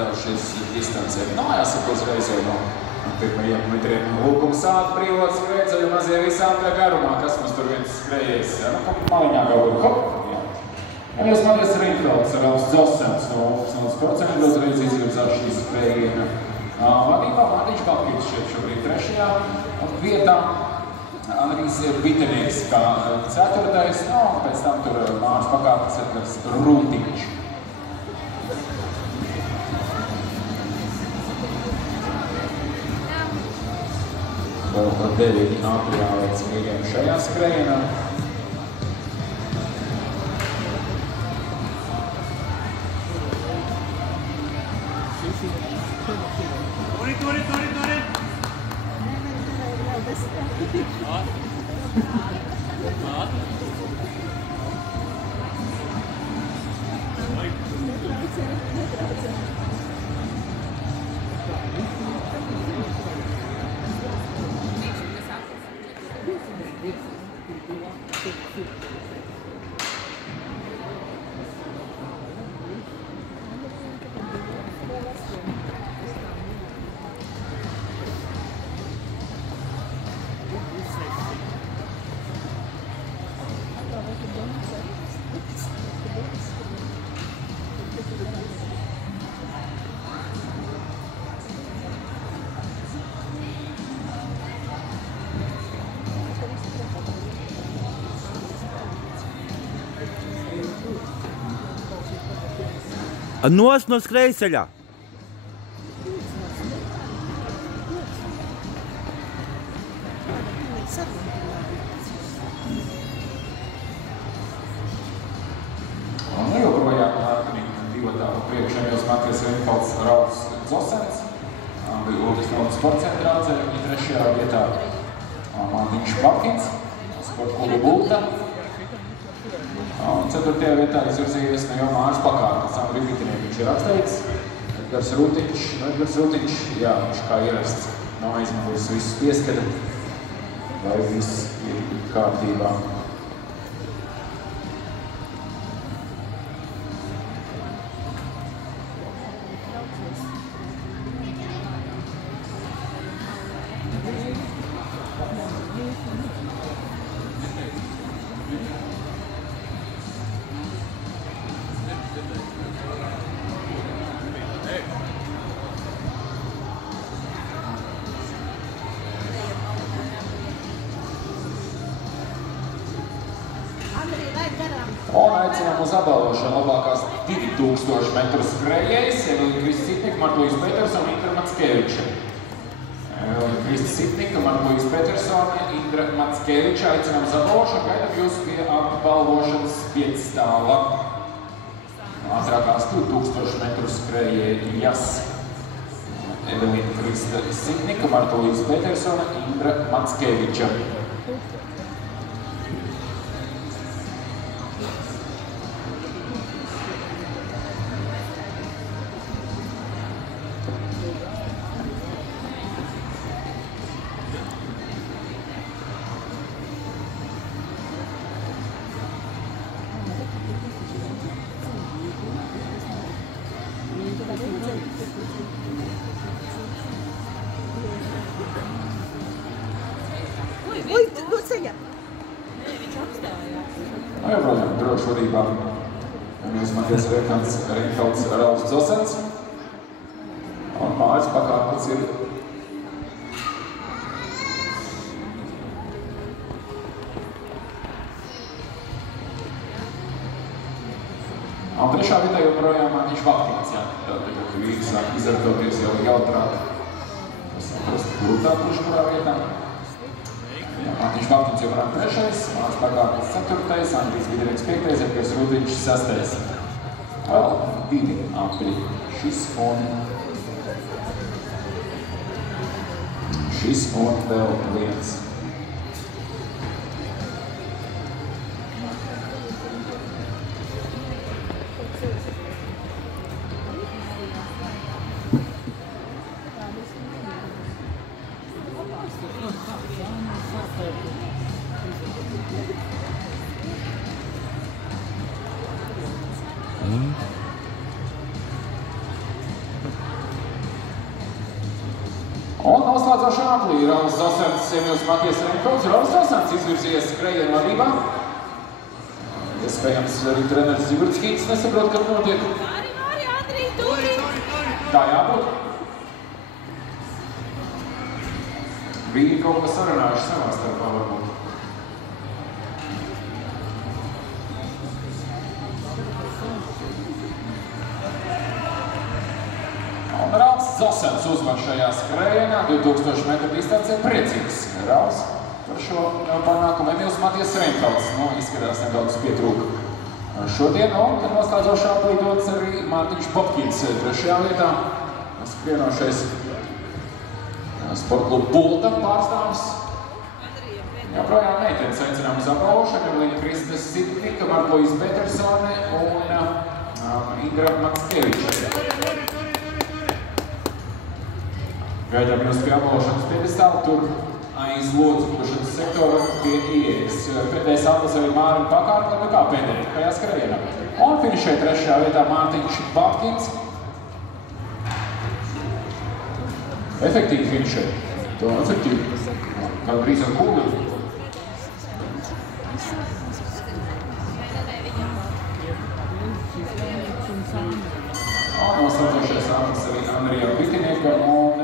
devušies distancēt. Nav jāsaka uzreiz jau no pirmajiem metriem. Lūkuma sāta brīvot skrēdzeļu mazie visā ātrā garumā, kas mums tur viens skrējies. Nu, maliņā kaut kur, hop, jā. Arī Matijas Reinfelds ar Ralfs Dzosens no 0% uzreiz izvirzās šīs skrējiena vadībā. Mārtiņš Balkītis šeit šobrīd 3. vietā. Andrijs Bitenieks kā 4. No, pēc tam tur Māris Pakāpes Edgars Runtiņš. Vēl 9 ātrijā veicamīgiem šajā skrējienā. Nost no skrejceļa! Nu joprojām divotā priekšējos Matijas Reinfelds Ralfs Dzosens. Lūdzu sporta centrā ceļu 3. vietā Mārtiņš Balkītis, sporta kluba Bulta. 4. vietā izvirzījies no jau Māris Pakāpes, Andrijs Bitenieks, viņš ir apsteigts. Edgars Runtiņš, jā, viņš kā ierasts nav aizmugurs visus pieskata, vai viss ir kārtībā. Un aicinām uz apbalvošanu labākās 2000 metru skrējējs, Evelīna Krista Sitnika, Marta-Līza Petersona, Indra Mackeviča. Evelīna Krista Sitnika, Marta-Līza Petersona, Indra Mackeviča. Aicinām uz apbalvošanu, gaidām jūs pie apbalvošanas piedstāva. Ātrākās 2000 metru skrējējas. Evelīna Krista Sitnika, Marta-Līza Petersona, Indra Mackeviča. Nu, joprojām, droši vadībā. Mēs Matijas Reinfelds Ralfs Dzosens. Un Māris Pakāpes ir. Un 3. vietā joprojām Mārtiņš Balkītis, jā. Tātad vīri sāk izartoties jau jautrāk. Tas saprast, grūtāk, kurā vietā. Mārtiņš Balkītis joprojām 3. Māris Pakāpes 4. Andrijs Bitenieks 5. Edgars Runtiņš 6. Vēl 2 apri. Šis un vēl 1. Un noslēdzošā aplī Rauls Zosens, Emils Matijas Renkovs. Rauls Zosens izvirzies skrējienu vadībā. Iespējams, arī treneris Zigurds Hīts nesaprot, kad notiek. Tā jābūt. Viņi kaut ko sarunājuši savā starpā varbūt. Un Rauls Zosens uzvar šajā skrējienā 2000 metru distancē priecīgs. Rauls par šo panākumu. Emils Matijas Renkovs, izskatās nedaudz pietrūka šodien. Un noslēdzošā aplīdots arī Mārtiņš Popkins trešajā vietā. Skrienošais sportklubu Bulta pārstāvis. Joprojām meitenes aicinām uz aplaušanu. Evelīna Kristes Sidnika, Markojas Petersone un Ingra Matskeviča. Gaidām jūs pie aplaušanas piedestālu, tur aiz locekļošanas sektora pie ieejas. Pēdējais atlas arī Mārim Pakārklam, kā pēdējā skrējienā. Un finišē trešajā vietā Mārtiņš Popkins. Efektīvi finišē. To efektīvi. Gan brīz ar kūli. Noslēdzošais atlas arī Andrijam Bitiniekam un